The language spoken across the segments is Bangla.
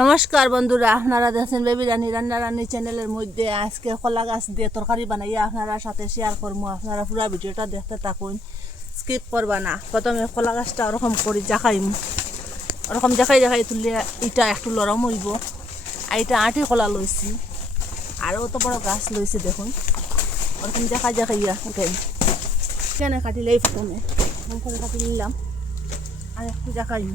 নমস্কার বন্ধুরা, আপনারা দেখছেন বেবি রানী রান্না রান্নি চ্যানেলের মধ্যে আজকে কলা গাছ দিয়ে তরকারি বানাইয়া আপনারা সাথে শেয়ার করবো। আপনারা পুরো ভিডিওটা দেখতে থাকুন, স্কিপ করবা না। প্রথমে কলা গাছটা ওরকম করি জাকাইম, ওরকম জাকাই জাকাই তুললে এটা একটু লরম হইব। আর এটা আটি কলা লইছি, আর অত বড় গাছ লইছি দেখুন, ওরকম জাকাই জাকাইয়া ওটাই কেন কাটিলেই প্রথমে এরকম করে কাটি নিলাম আর একটু জাকাইম।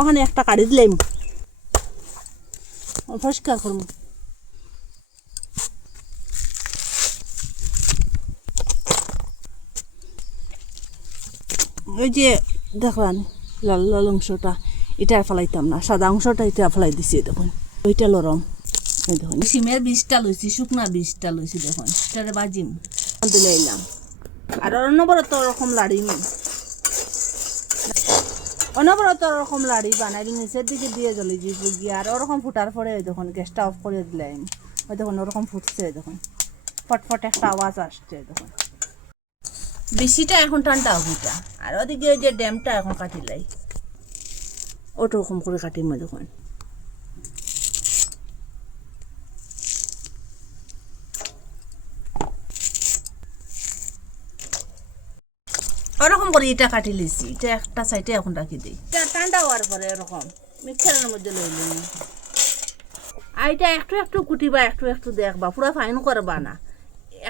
ওখানে একটা কাটি দিলাম, পরিষ্কার করবো। ওই যে দেখলাম লাল লাল অংশটা এটা ফেলাইতাম না, সাদা অংশটা এটা ফেলাই দিছি দেখুন, ওইটা লরম। এই দেখুন সিমের বীজটা লইছি, শুকনা বীজটা লইছি দেখুন, এটারে বাজিম দিলে এলাম। আর অনবরত ওরকম লাড়িম, অনবরত ওরকম লাড়ি বানাই নিচের দিকে দিয়ে জ্বলে যাবো গিয়ে। আর ওরকম ফুটার পরে দেখুন গ্যাসটা অফ করে দিলাম, ওই দেখুন ওরকম ফুটছে দেখুন, ফটফট একটা আওয়াজ আসছে দেখুন। বেশিটা এখন ঠান্ডা ওইটা, আর ওদিকে ওই যে ড্যামটা এখন কাটিলাই, ওটা ওরকম করে কাটিম দেখুন। ওরকম করে এটা কাটি লিছি, এটা একটা সাইডে এখন রাখি দিই। এটা ঠান্ডা হওয়ার পরে এরকম মিক্সারের মধ্যে লইলি, আর এটা একটু একটু কুটিবা, একটু একটু দেখবা, পুরো ফাইন করবা না,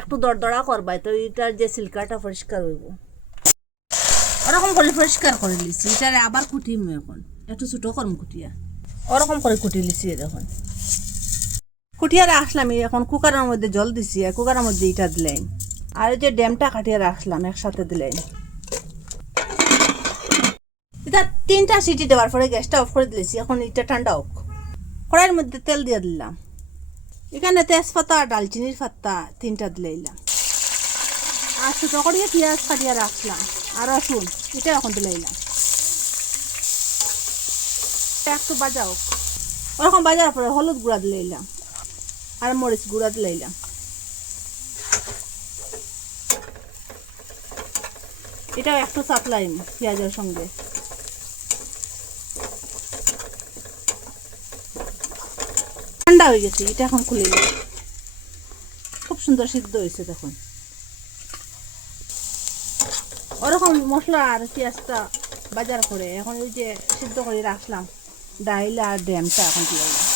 একটু দরদড়া করবা, তো এটার যে সিল্কাটা পরিষ্কার হইব। ওরকম করে পরিষ্কার করে লিছি, এটারে আবার কুটিম এখন, একটু ছোটো করম কুটিয়া, ওরকম করে কুটি লিছি দেখুন। কুটিয়া রাখলাম, এখন কুকারের মধ্যে জল দিছি, কুকারের মধ্যে এটা দিলাম, আর ওই যে ড্যামটা কাটিয়ে রাখলাম একসাথে দিলাম। এটা 3টা সিটি দেওয়ার পরে গ্যাসটা অফ করে দিয়েছি। এখন এটা ঠান্ডা হোক, কড়াইয়ের মধ্যে তেল দিয়ে দিলাম, এখানে তেজপাতা আর ডালচিনির পাতা 3টা দিলাম, আর ছোটো করিয়ে পেঁয়াজ কাটিয়ে রাখলাম, আর রসুন এটা এখন দিলাম। একটু বাজা হোক, ওরকম বাজার পরে হলুদ গুঁড়া দিলাম, আর মরিচ গুঁড়া দিলাম। এটাও একটু চাপলাইম পেঁয়াজের সঙ্গে। ঠান্ডা হয়ে গেছে, এটা এখন খুলে নিই। খুব সুন্দর সিদ্ধ হয়েছে দেখুন। ওরকম মশলা আর পেঁয়াজটা বাজার করে এখন ওই যে সিদ্ধ করে রাখলাম ডাইল আর ড্যামটা এখন দিয়ে দিলাম।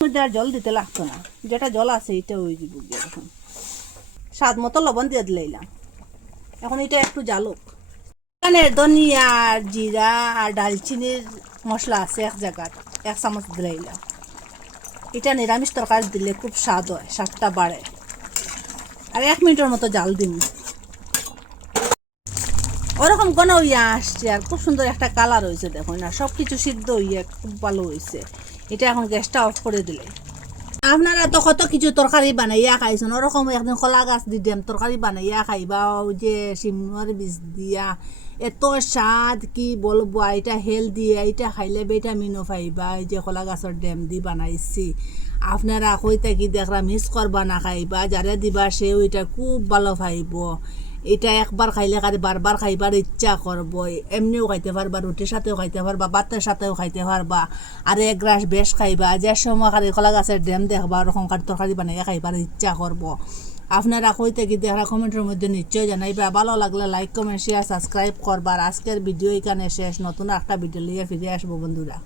মধ্যে আর জল দিতে লাগতো না, যেটা জল আছে এটা ওই দিব গিয়ে এখন। স্বাদ মতো লবণ দিয়ে দিলাম, এখন এটা একটু জালুক। এখানে ধনিয়া আর জিরা আর ডালচিনির মশলা আছে এক জায়গায়, 1 চামচ দিলাম। এটা নিরামিষ তরকারি দিলে খুব স্বাদ হয়, স্বাদটা বাড়ে। আর 1 মিনিটের মতো জাল দিন, ওরকম ঘন হইয়া আসছে, আর খুব সুন্দর একটা কালার হয়েছে দেখুন, না সব কিছু সিদ্ধ হইয়া খুব ভালো হয়েছে। এটা এখন গ্যাসটা অফ করে দিলে। আপনারা তো কত কিছু তরকারি বানাইয়া খাইছেন, ওরকম একদিন কলা গাছ দিলাম তরকারি বানাইয়া খাইবা, ওই যে শিমের বীজ দিয়া, এত স্বাদ কি বলবো। এটা হেলদি, এটা খাইলে ভিটামিনও পাইবা। এই যে কলা গাছের ড্যাম দি বানাইছি, আপনারা কইতে কি দেখরা মিস করবা না, খাইবা, যারা দিবা সেও এটা খুব ভালো পাইব। এটা একবার খাইলে কারে বারবার খাইবার ইচ্ছা করব। এমনিও খাইতে পারবা, রুটির সাথেও খাইতে পারবা, ভাতের সাথেও খাইতে পারবা। আর 1 গ্লাস বেশ খাইবা, যে সময় কারে কলা গাছের ড্যাম দেখবা ওরকম তরকারি বানাইয়া খাইবার ইচ্ছা করব। আপনারা কইতে কি দেখরা কমেন্টের মধ্যে নিশ্চয় জানাইবা। ভালো লাগলে লাইক কমেন্ট শেয়ার সাবস্ক্রাইব করবার। আজকের ভিডিও এখানে শেষ, নতুন একটা ভিডিও নিয়ে ফিরে আসবো বন্ধুরা।